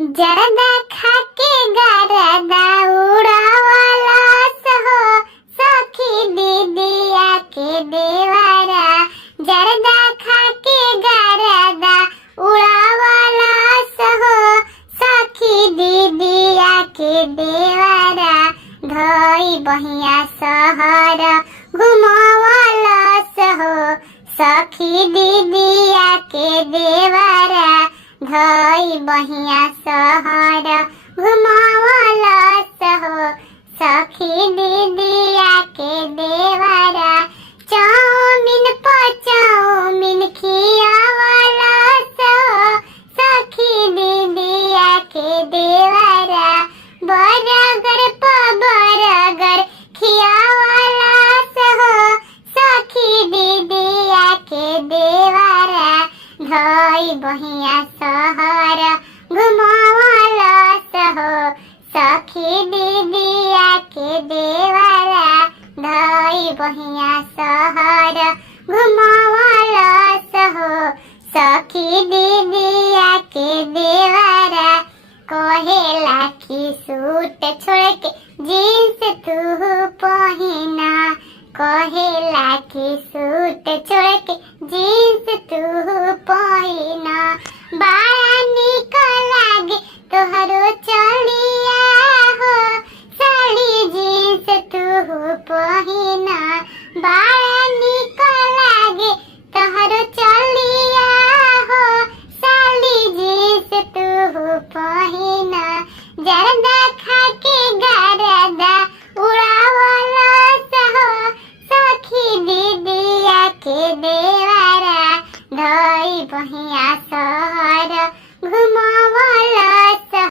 जरदा खाके गरदा उड़ावला सहो सखी दीदिया के देवरा। जरदा खाके गरदा उड़ावला सहो सखी दीदिया के देवरा। धोई बहिया सहर घुमावला सहो सखी दीदिया के देवरा। धोई बहिया सहर घुमावला सहो सखी दीदिया के देवरा। चाउमीन चाउमीन खियावला सहो सखी दीदिया के देवरा। बर्गर बर्गर खियावला सहो सखी दीदिया के देवरा। धोई बहिया सहर घुमावला सहो सखी दीदिया के देवरा। धोई बहिया सहर घुमावला सहो सखी दीदिया के देवरा। कहेला की सूट छोड़ के जींस तू पहिना। कहेला की सूट छोड़ के जींस तू पहिना। बड़ा निक लागे तोहरो चलिया हो साड़ी जींस तू पहिना। बड़ा निक लागे तोहरो चलिया हो साड़ी जींस तू पहिना। जरदा